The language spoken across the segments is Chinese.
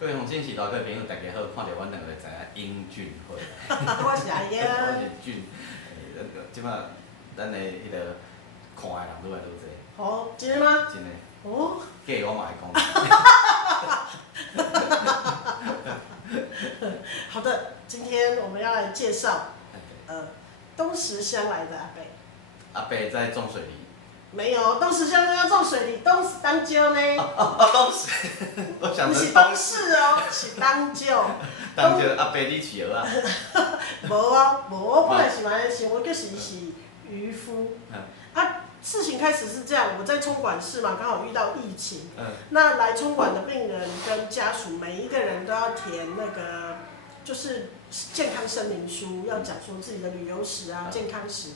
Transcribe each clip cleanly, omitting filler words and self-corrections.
各位从新时代各位朋友大家好，看到阮两个就知影英俊会。我是阿英。我是俊，即摆咱的迄个看的人愈来愈侪。哦，真的吗？真的。哦。假我嘛会讲。好的，今天我们要来介绍，东石乡来的阿伯。阿伯在种水梨。没有，东石乡要种水梨，东石当椒呢。东石，我想不是东市哦，是当椒。当椒阿伯你饲蚵啊？无啊，无，我本来是安尼想，我就是渔夫。啊，事情开始是这样，我在冲管室嘛，刚好遇到疫情。那来冲管的病人跟家属，每一个人都要填那个，就是健康声明书，要讲说自己的旅游史啊、健康史。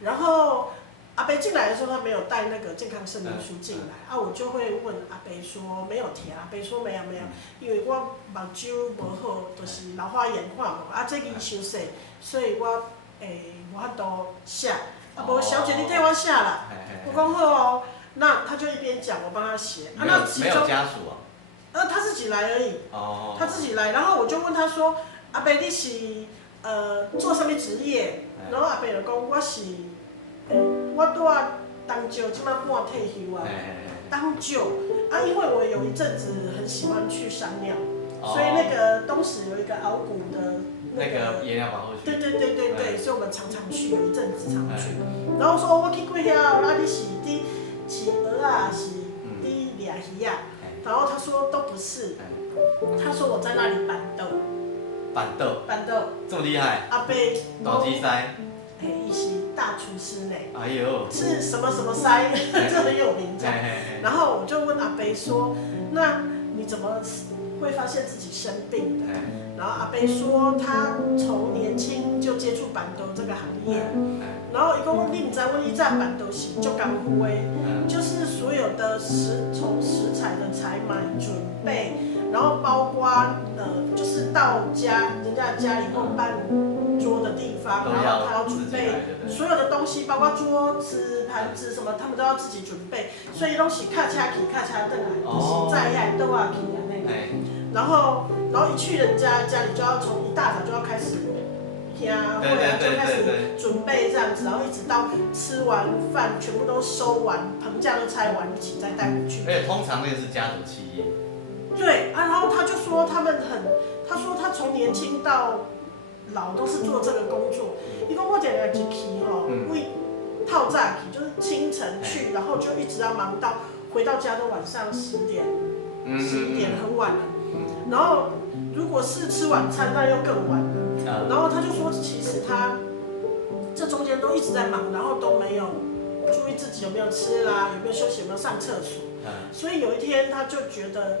然后阿伯进来的时候，他没有带那个健康声明书进来，我就会问阿伯说没有填，阿伯说没有，因为我目睭无好，就是老花眼看无，这字伤细，所以我无法度写，无小姐你替我写啦，我讲好哦，那他就一边讲，我帮他写，没有家属哦。他自己来而已，他自己来，然后我就问他说，阿伯你是做什么职业？然后阿伯就讲我是。我住东石，即摆半退休啊。东石因为我有一阵子很喜欢去山庙，所以那个东石有一个鳌骨的那个野鸟保护区。对，所以我们常常去，有一阵子常去。然后说我去过遐，你是伫饲鹅啊，是伫掠鱼啊？然后他说都不是，他说我在那里板豆。板豆。这么厉害？阿伯。斗鸡塞。伊是大厨师呢，哎呦，是什么塞，这很有名这样。然后我就问阿伯说，那你怎么会发现自己生病的？然后阿伯说，他从年轻就接触板豆这个行业。然后伊讲，你唔知我以前板豆是做功夫的，就是所有的从食材的采买、准备，然后包括就是到人家家里或办桌的地方，然后他要准备所有的东西，包括桌子、盘子什么，他们都要自己准备，所以拢是卡车去、卡车回来，就是在遐倒啊去啊那个。然后一去人家家里就要从一大早就要开始听会啊，就开始准备这样子，然后一直到吃完饭全部都收完，棚架都拆完，一起再带回去。而且通常那个是家族企业。对然后他就说他说他从年轻到老都是做这个工作。伊讲我一日一去吼，为透早去，就是清晨去，然后就一直要忙到回到家都晚上10点、11点，很晚了。然后如果是吃晚餐，那又更晚了。然后他就说，其实他这中间都一直在忙，然后都没有注意自己有没有吃啦，有没有休息，有没有上厕所。所以有一天他就觉得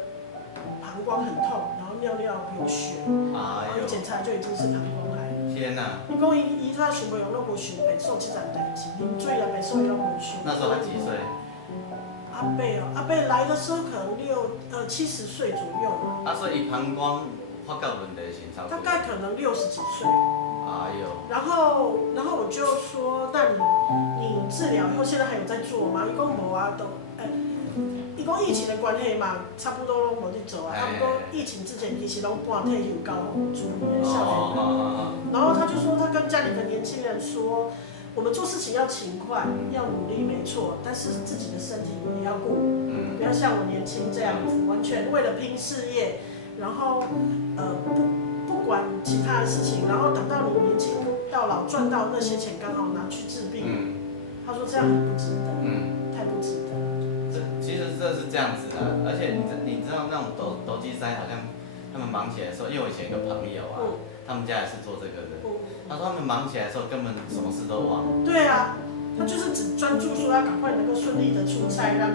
膀胱很痛，然后尿有血，然后一检查就已经是膀胱癌。天哪！伊讲伊他想袂用，拢无想白受这件代志，啉水啊白受伊拢无想。那时候他几岁？阿伯来的时候可能70岁左右嘛。所以伊膀胱发觉问题是差不多。大概可能60几岁。哎呦。然后我就说，那你治疗以后现在还有在做吗？伊讲无啊，伊讲疫情的关系嘛，差不多拢无在做啊。不过疫情之前其实拢半退休到住院下来。然后他就说，他跟家里的年轻人说，我们做事情要勤快，要努力，没错，但是自己的身体也要顾，不要像我年轻这样子，完全为了拼事业，然后不管其他的事情，然后等到你年轻到老赚到那些钱，刚好拿去治病。他说这样很不值得，太不值得。其实这是这样子的，而且你知道那种斗鸡塞好像他们忙起来的时候，因为我以前有个朋友啊，他们家也是做这个的。他说他们忙起来的时候根本什么事都忘了。对啊，他就是只专注说要赶快能够顺利的出菜，让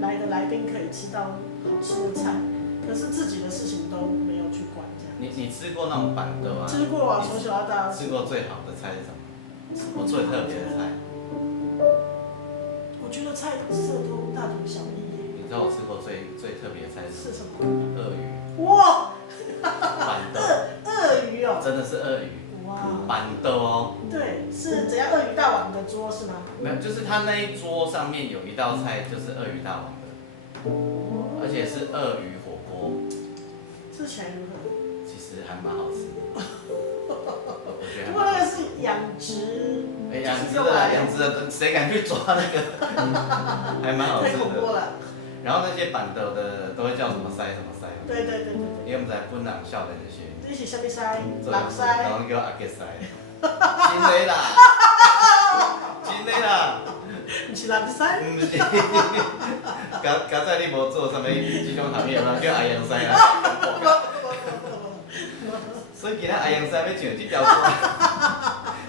来的来宾可以吃到好吃的菜，可是自己的事情都没有去管这样。你吃过那种板豆吗？吃过啊，从小到大。吃过最好的菜是什么？我最特别的菜。我觉得菜色都大同小异耶。你知道我吃过最特别的菜是什么？鳄鱼。哇！板豆。鳄鱼哦。真的是鳄鱼。哇。板豆哦。对，是怎样？鳄鱼大王的桌是吗？没有，就是他那一桌上面有一道菜就是鳄鱼大王的，而且是鳄鱼火锅。蛮好吃的。我觉得不过那个是养殖，养殖的，谁敢去抓那个？还蛮好吃太恐怖的。了。然后那些板豆的都会叫什么塞什么塞。对。因为我们在本人晓得这些。这是什么塞？然蓝塞。后叫阿吉塞。真的啦，真的啦。不是蓝塞。唔是。刚才你无做什么这种行业嘛，叫阿阳塞啦。所以今仔阿阳塞要唱这条歌，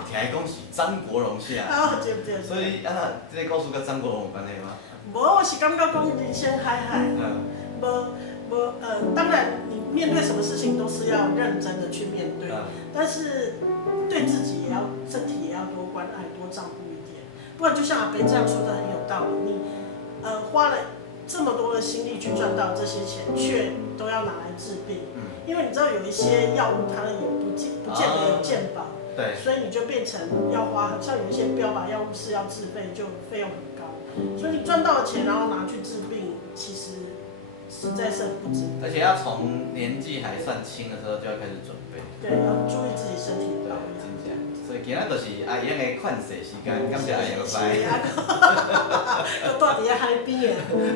听伊讲是张国荣写。对。所以这个故事跟张国荣有关系吗？无，我是感觉讲人生海海，当然你面对什么事情都是要认真的去面对，但是对自己也要身体也要多关爱，多照顾一点，不然就像阿北这样说的很有道理，你花了这么多的心力去赚到这些钱，却都要拿来治病，因为你知道有一些药物它也不见得有健保，对，所以你就变成要花，像有一些标靶药物是要自费，就费用很高。所以你赚到的钱，然后拿去治病，其实实在是很不值得。而且要从年纪还算轻的时候就要开始准备。对，要注意自己身体的保养。真正，所以今仔就是阿英的款式时间，感谢阿英师。都住伫海边的，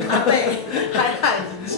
阿北海人生。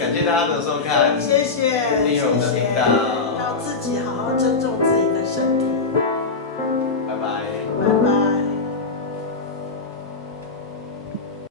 感谢大家的收看，谢谢，订阅我们的频道，要自己